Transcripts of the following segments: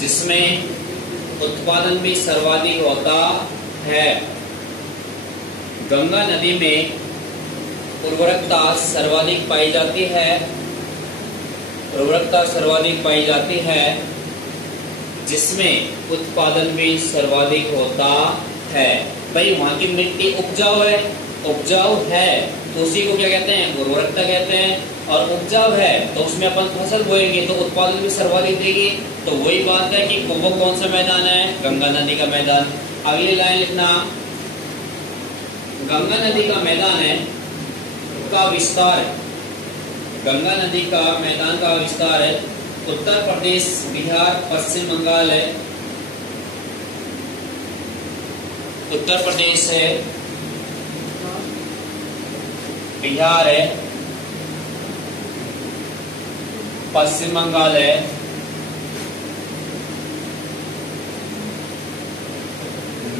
जिसमें उत्पादन भी सर्वाधिक होता है। गंगा नदी में उर्वरकता सर्वाधिक पाई जाती है, उर्वरकता सर्वाधिक पाई जाती है, जिसमें उत्पादन भी सर्वाधिक होता है। भाई वहां की मिट्टी उपजाऊ है, उपजाऊ है तो उसी को क्या कहते हैं, उर्वरकता कहते हैं। और उपजाऊ है तो उसमें अपन फसल बोएंगे तो उत्पादन भी सर्वाधिक देगी। तो वही बात है कि वो कौन सा मैदान है, गंगा नदी का मैदान। अगली लाइन लिखना, गंगा नदी का मैदान है का विस्तार, गंगा नदी का मैदान का विस्तार है उत्तर प्रदेश, बिहार, पश्चिम बंगाल है, उत्तर प्रदेश है, बिहार है, पश्चिम बंगाल है,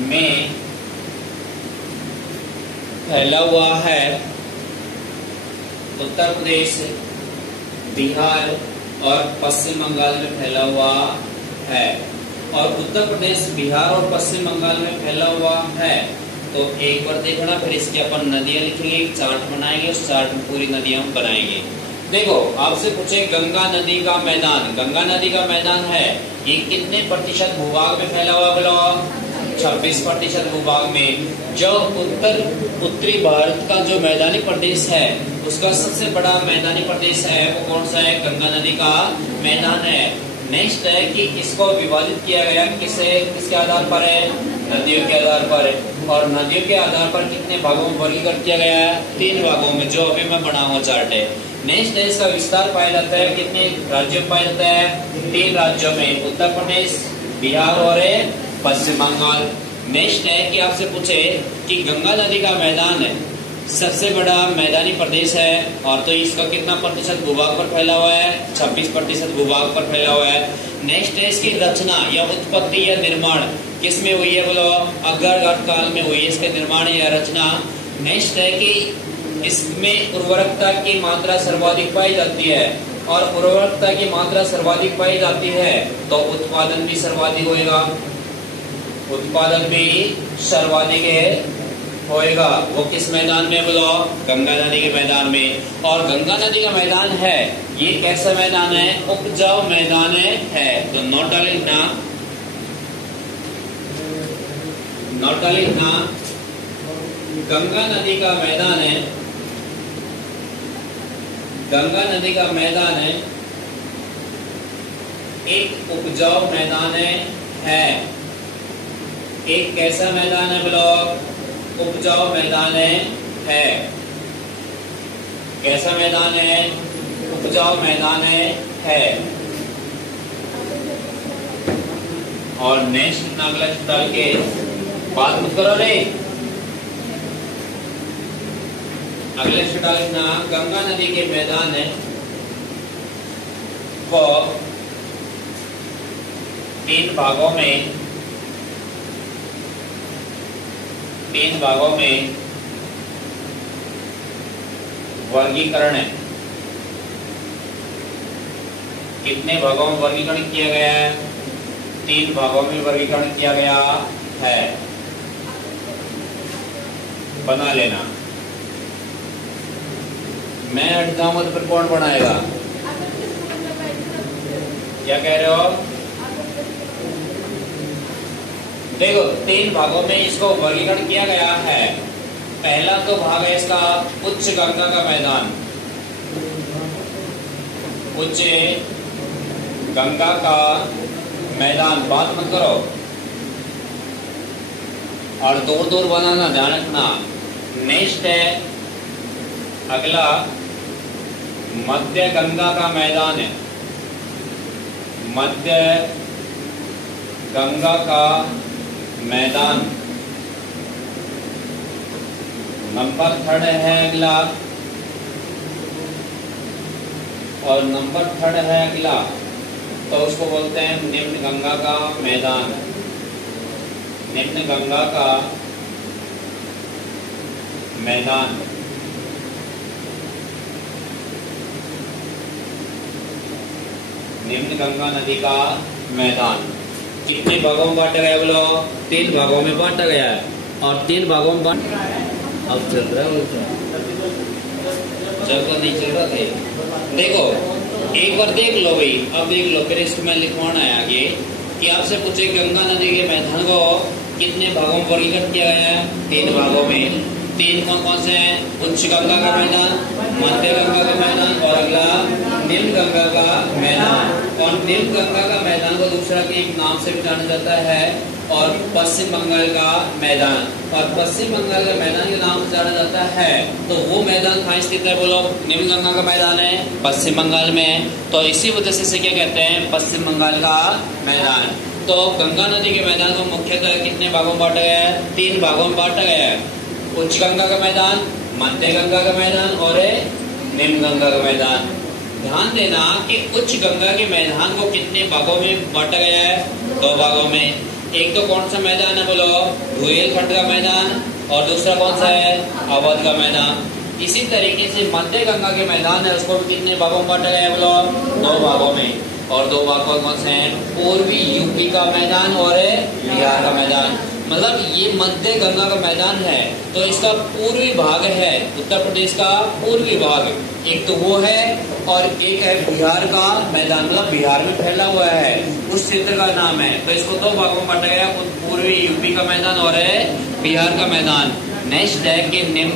में फैला हुआ है। उत्तर प्रदेश, बिहार और पश्चिम बंगाल में फैला हुआ है। और उत्तर प्रदेश, बिहार और पश्चिम बंगाल में फैला हुआ है। तो एक बार देखना, फिर इसके अपन नदियां लिखेंगे, एक चार्ट बनाएंगे, उस चार्ट में पूरी नदियां हम बनाएंगे। देखो आपसे पूछे गंगा नदी का मैदान, गंगा नदी का मैदान है ये कितने प्रतिशत भूभाग में फैला हुआ, बोलो 26% भूभाग में। जो उत्तरी भारत का जो मैदानी प्रदेश है उसका सबसे बड़ा मैदानी प्रदेश है वो कौन सा है, गंगा नदी का मैदान है। नेक्स्ट है कि इसको विभाजित किया गया किसके आधार पर है, नदियों के आधार पर है। और नदियों के आधार पर कितने भागों में वर्गीकृत किया गया है, 3 भागों में, जो अभी मैं बना हुआ चार्ट है। नेक्स्ट है इसका विस्तार पाया जाता है कितने राज्यों में पाया जाता है, 3 राज्यों में, उत्तर प्रदेश, बिहार और पश्चिम बंगाल। नेक्स्ट है कि आपसे पूछे कि गंगा नदी का मैदान है सबसे बड़ा मैदानी प्रदेश है और तो इसका कितना प्रतिशत भूभाग पर फैला हुआ है, 26% भूभाग पर फैला हुआ है। नेक्स्ट है इसकी रचना या उत्पत्ति या निर्माण किसमें हुई है, बोलो अग्रगाट काल में हुई है इसके निर्माण या रचना। नेक्स्ट है कि इसमें उर्वरकता की मात्रा सर्वाधिक पाई जाती है और उर्वरकता की मात्रा सर्वाधिक पाई जाती है तो उत्पादन भी सर्वाधिक होएगा, उत्पादन भी सर्वाधिक होएगा। वो किस मैदान में, बोलो गंगा नदी के मैदान में। और गंगा नदी का मैदान है ये कैसा मैदान है, उपजाऊ मैदान है। तो नोट डाल लिखना, नोट डाल लिखना, गंगा नदी का मैदान है, गंगा नदी का मैदान है एक उपजाऊ मैदान है। एक कैसा मैदान है, बोलो उपजाऊ मैदान है। कैसा मैदान है, उपजाऊ मैदान है। और नेक्स्ट अगला डाल के बात मत करो रे, अगले से डालना, गंगा नदी के मैदान है को 3 भागों में, 3 भागों में वर्गीकरण है। कितने भागों में वर्गीकरण किया गया है, 3 भागों में वर्गीकरण किया गया है। बना लेना, मैं हट जाऊंगा तो फिर कौन बनाएगा, क्या कह रहे हो। देखो 3 भागों में इसको वर्गीकरण किया गया है। पहला तो भाग है इसका उच्च गंगा का मैदान, उच्च गंगा का मैदान, बात मत करो और दूर दूर बनाना, ध्यान रखना। नेक्स्ट है अगला मध्य गंगा का मैदान है, मध्य गंगा का मैदान। नंबर 3 है अगला, और नंबर 3 है अगला तो उसको बोलते हैं निम्न गंगा का मैदान, निम्न गंगा का मैदान। निम्न गंगा नदी का मैदान कितने भागों में बांटा गया बोलो? 3 भागों में बांटा गया है। और 3 भागों में बांट अब चल रहा है चल नहीं चल रहा थे। देखो एक बार देख लो भाई, अब देख लो फिर इसको मैं लिखवाना है आगे कि आपसे पूछे गंगा नदी के मैदान को कितने भागों में वर्गीकृत किया गया है? 3 भागों में। 3 कौन कौन से हैं? उच्च गंगा का मैदान, मध्य गंगा का मैदान और अगला निम्न गंगा का मैदान। और निम्न गंगा का मैदान को दूसरा के एक नाम से भी जाना जाता है और पश्चिम बंगाल का मैदान। और पश्चिम बंगाल का मैदान के नाम से जाना जाता है तो वो मैदान कहाँ स्थित है बोलो? निम्न गंगा का मैदान है पश्चिम बंगाल में। तो इसी वजह से इसे क्या कहते हैं? पश्चिम बंगाल का मैदान। तो गंगा नदी के मैदान को मुख्यतः कितने भागों में बांटा गया है? 3 भागों में बांटा गया है। उच्च गंगा का मैदान, मध्य गंगा का मैदान और निम्न गंगा का मैदान। ध्यान देना कि उच्च गंगा के मैदान को कितने भागों में बांटा गया है? 2 भागों में। एक तो कौन सा मैदान है बोलो? बुंदेलखंड का मैदान और दूसरा कौन सा है? अवध का मैदान। इसी तरीके से मध्य गंगा के मैदान है उसको भी कितने भागों में बांटा गया है बोलो? 2 भागों में। और 2 भाग कौन से हैं? पूर्वी यूपी का मैदान और बिहार का मैदान। मतलब ये मध्य गंगा का मैदान है तो इसका पूर्वी भाग है उत्तर प्रदेश का पूर्वी भाग, एक तो वो है और एक है बिहार का मैदान, मतलब बिहार में फैला हुआ है उस क्षेत्र का नाम है। तो इसको 2 भागों में बांटा गया, पूर्वी यूपी का मैदान और बिहार का मैदान। नेक्स्ट है कि निम्न